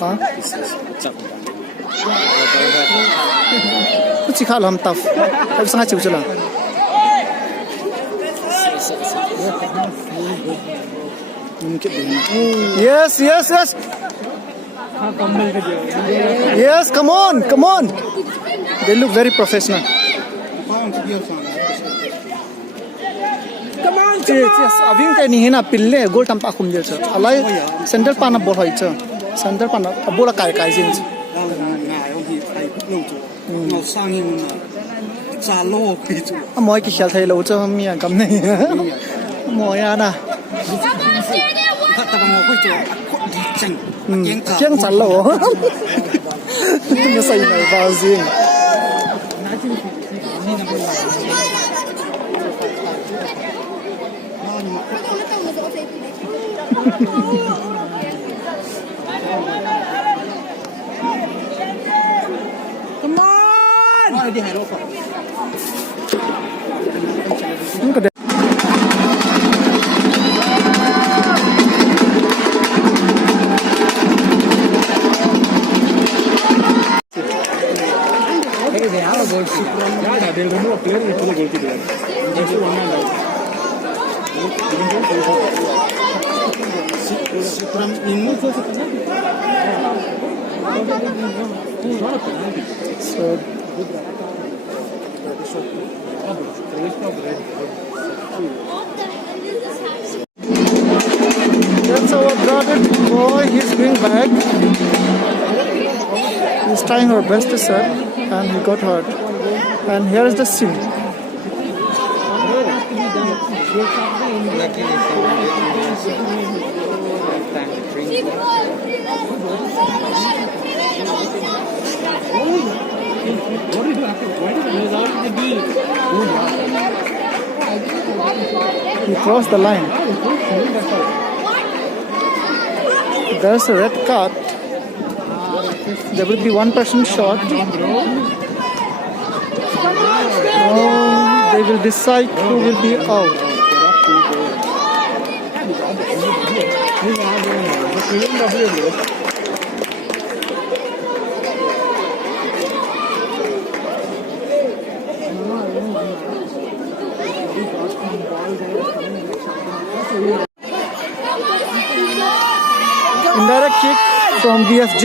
हाँ कुछ खा लो हम तब संगा चिव चला yes yes yes yes come on they look very professional yes abing kai ni hena pille gol tampa khum jel cha alai center pana bol hoi cha center pana bola kai jin ngầu sang in cha lo ki chu moi ki khel thai lo cha mi kam nei moi ana ka ta ngầu ko chu chang kiang chan lo tu sai nai ba zin đi hai lô phở. That's our guarded boy, he's going back. He's trying our best to serve and he got hurt. And here is the scene. He crossed the line. There's a red card. There will be one person shot. Oh, they will decide who will be out. Indirect kick from BFG.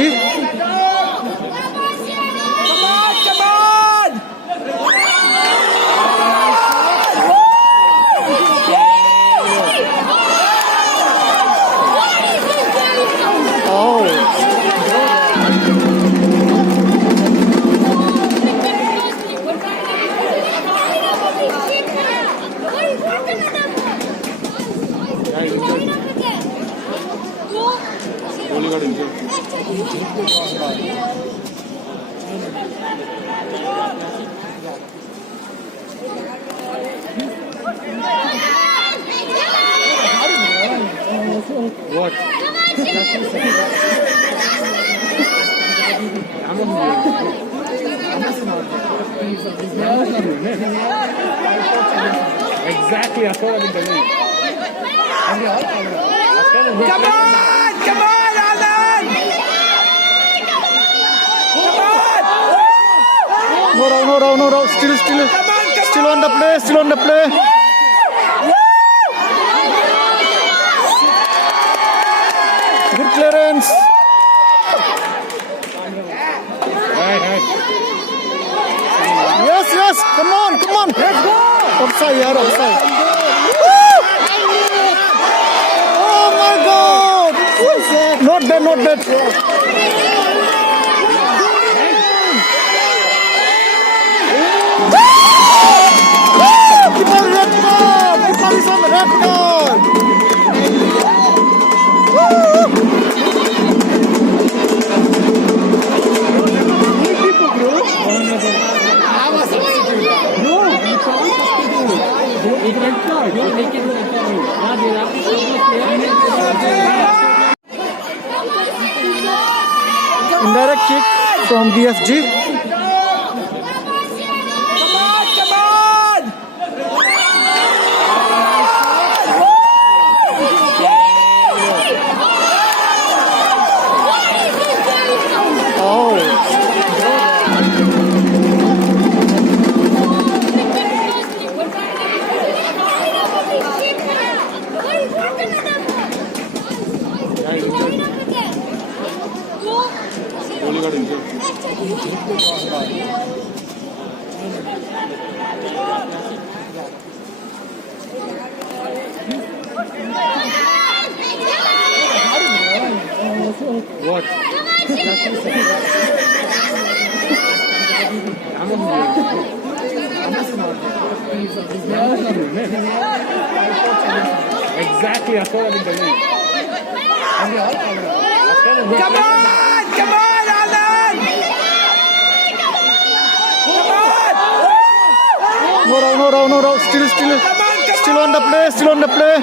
What? Exactly, that's what I've been doing. Come on, Alan! No. Still on the play. Good clearance. Yes. Come on. Let's go. Offside. Oh my God. Not bad. Keep on red card. Indirect kick from BFG. Exactly, that's what I've been doing. Come on! Come on, Alan! No, row. Still on the play.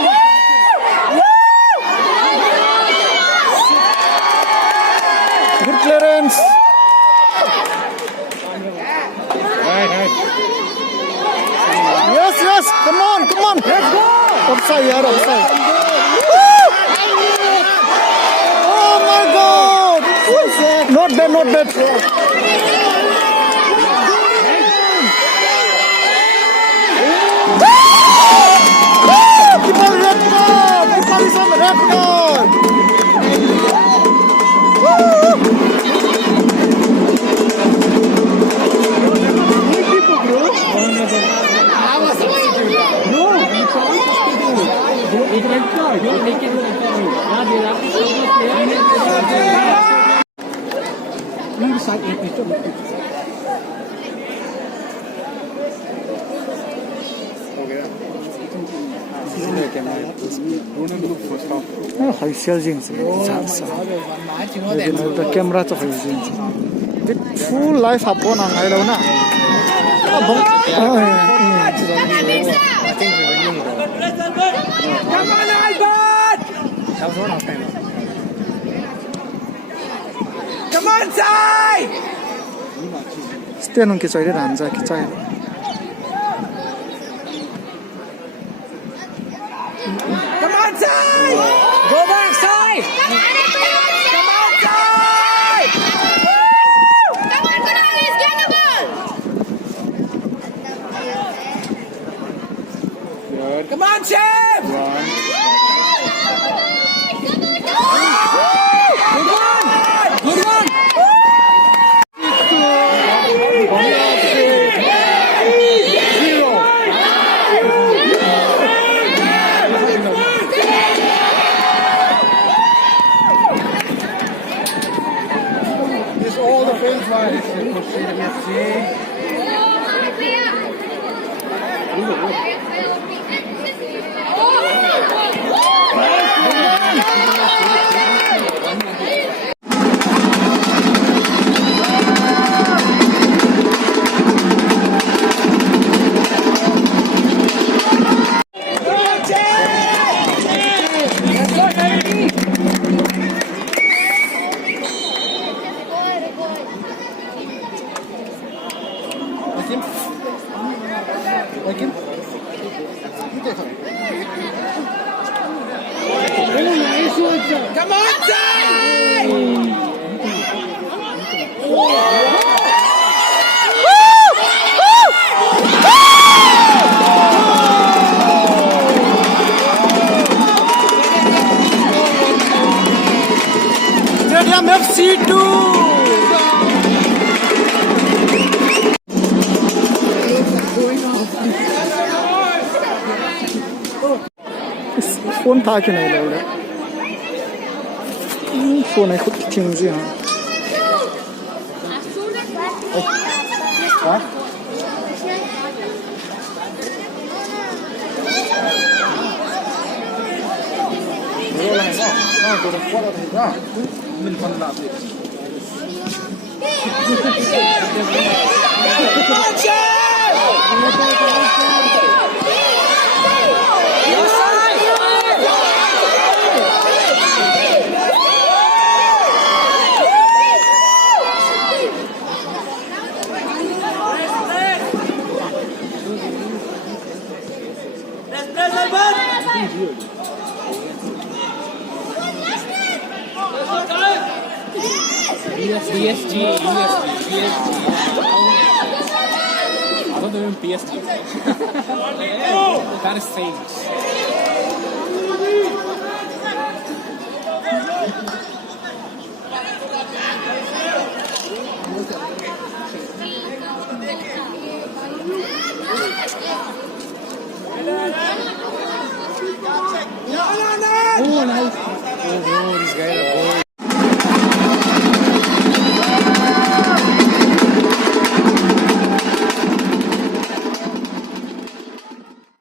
Good clearance. Yes. Come on. Let's go. Offside. Oh my God. Not bad. Keep on red card. Keep on some red card. Haisial jing sa the camera to haisial jing full life upon ang ay law na Come on, Albert! Come on, Sai! Stian nung kichai de ran ja kichai Come on, Sai! Go back, Sai! Come on, Sai! Come on, Kunalis, get the ball! Come on, Chef! Good one! Come on, Sai! Stadium FC2 phone था कि नहीं लग रहा phone है खुद thing जी हाँ PSG. I don't know PSG. That is famous. Oh, nice. Oh, bro, this guy.